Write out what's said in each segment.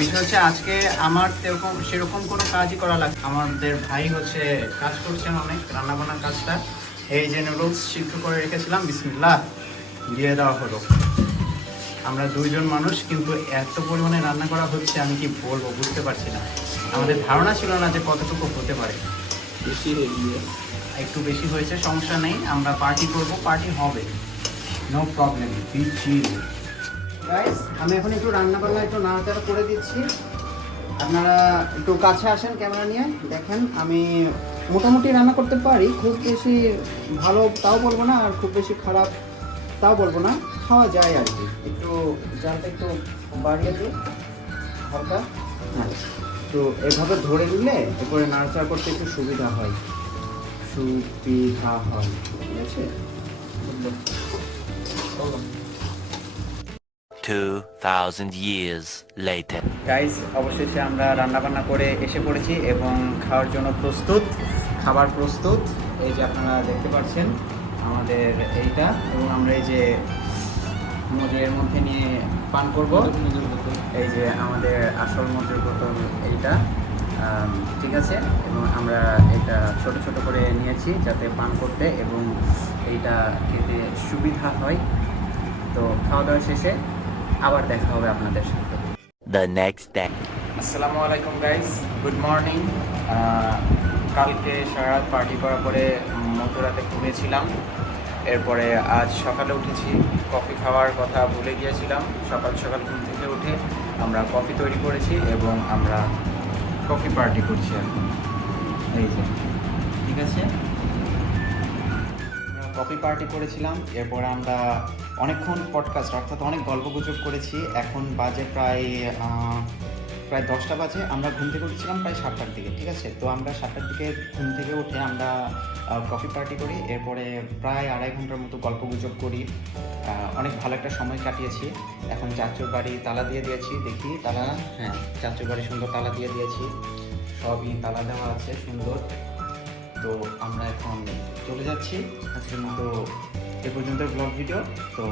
বিষয় হচ্ছে আজকে আমার সেরকম কোনো কাজই করা লাগে। আমাদের ভাই হচ্ছে কাজ করছেন অনেক, রান্নাবান্নার কাজটা। এই যে নুডলস সিদ্ধ করে রেখেছিলাম, বিসমিল্লাহ দিয়ে দেওয়া হলো। আমরা দুইজন মানুষ, কিন্তু এত পরিমাণে রান্না করা হচ্ছে আমি কি বলবো, বুঝতে পারছি না। আমাদের ধারণা ছিল না যে কতটুকু হতে পারে। একটু বেশি হয়েছে, সমস্যা নেই, আমরা পার্টি করব, পার্টি হবে, নো প্রবলেম। গাইস, আমি এখন একটু রান্নাবান্না একটু নাড়াচাড়া করে দিচ্ছি। আপনারা একটু কাছে আসেন ক্যামেরা নিয়ে, দেখেন আমি মোটামুটি রান্না করতে পারি। খুব বেশি ভালো তাও বলবো না, আর খুব বেশি খারাপ তাও বলবো না, খাওয়া যায় আর কি। একটু জালটা একটু বাড়িয়ে দিই হালকা, হ্যাঁ। তো এভাবে ধরে নিলে এরপরে নাড়াচাড়া করতে একটু সুবিধা হয়, ঠিক আছে? 2000 years later. গাইস, অবশেষে আমরা রান্নাবান্না করে এসে পড়েছি এবং খাওয়ার জন্য প্রস্তুত, খাবার প্রস্তুত। এই যে আপনারা দেখতে পাচ্ছেন আমাদের এইটা, এবং আমরা এই যে মজের মধ্যে নিয়ে পান করব। এই যে আমাদের আসল মজের বোতল এইটা, ঠিক আছে? এবং আমরা এটা ছোট ছোট করে নিয়েছি যাতে পান করতে এবং এইটা খেতে সুবিধা হয়। তো খাওয়া দাওয়া শেষে আবার দেখা হবে আপনাদের সাথে। The next day. আসসালামু আলাইকুম গাইস, গুড মর্নিং। কালকে সারা রাত পার্টি করার পরে মধ্যরাতে ঘুমিয়েছিলাম। এরপরে আজ সকালে উঠেছি, কফি খাওয়ার কথা ভুলে গিয়েছিলাম। সকাল সকাল ঘুম থেকে উঠে আমরা কফি তৈরি করেছি এবং আমরা কফি পার্টি করছি এখন। এই যে, ঠিক আছে, আমরা কফি পার্টি করেছিলাম। এরপরে আমরা অনেকক্ষণ পডকাস্ট অর্থাৎ অনেক গল্পগুজব করেছি। এখন বাজে প্রায় 10টা বাজে। আমরা ঘুম থেকে উঠেছিলাম প্রায় 7টার দিকে, ঠিক আছে? তো আমরা 7টার দিকে ঘুম থেকে উঠে আমরা কফি পার্টি করি। এরপরে প্রায় 2.5 ঘন্টার মতো গল্পগুজব করি। অনেক ভালো একটা সময় কাটিয়েছি। এখন চাচুর বাড়ি তালা দিয়ে দিয়েছি, দেখি তালা, হ্যাঁ, চাচুর বাড়ি সুন্দর তালা দিয়ে দিয়েছি, সবই তালা দেওয়া আছে সুন্দর। তো আমরা এখন চলে যাচ্ছি। আজকের মতো এ পর্যন্ত ব্লগ ভিডিও। তো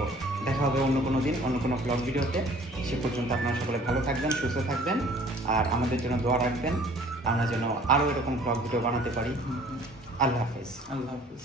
দেখা হবে অন্য কোনো দিন অন্য কোনো ব্লগ ভিডিওতে। সে পর্যন্ত আপনারা সকলে ভালো থাকবেন, সুস্থ থাকবেন, আর আমাদের জন্য দোয়া রাখবেন, আমরা যেন আরও এরকম ব্লগ ভিডিও বানাতে পারি। আল্লাহ হাফেজ। আল্লাহ হাফিজ।